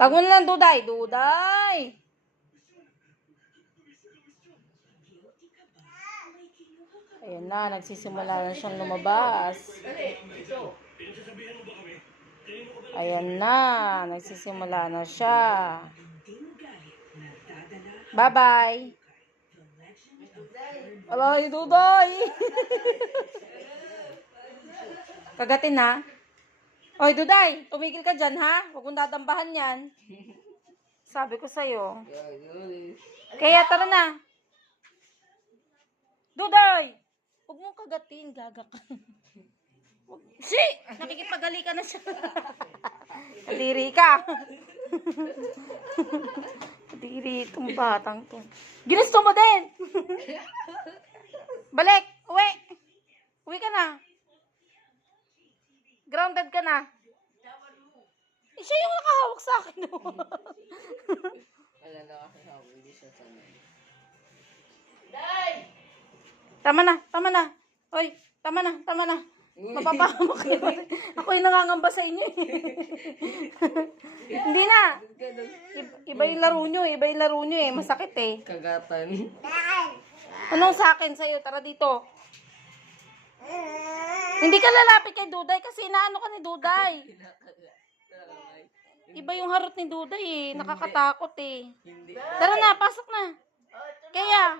Tawag mo na lang, Duday. Duday! Ayan na, nagsisimula na siyang lumabas. Ayan na, nagsisimula na siya. Bye-bye. Alay, Duday! Kagatin ha? Oy, Duday, tumigil ka dyan ha? Huwag mong dadambahan yan. Sabi ko sa'yo. Kaya tara na. Duday! Huwag mong kagatin, gaga ka. Si! Nakikipagali ka na siya. Kadiri ka. Kadiri itong batang to. Ginusto mo din! Balik! Uwi! Uwi ka na. Grounded ka na. Eh, siya yung nakahawak sa akin. Wala na kasi hawak, hindi siya sanay. Tama na, tama na. Hoy, tama na, tama na. Mapapahamak na. Ako yung nangangamba sa inyo eh. Hindi na. Iba yung laro nyo, iba yung laro nyo eh. Masakit eh. Kagatan. Anong sa akin sa'yo? Tara dito. Hindi ka lalapit kay Duday kasi inaano ka ni Duday. Iba yung harot ni Duday eh. Nakakatakot eh. Tara na, pasok na. Kaya.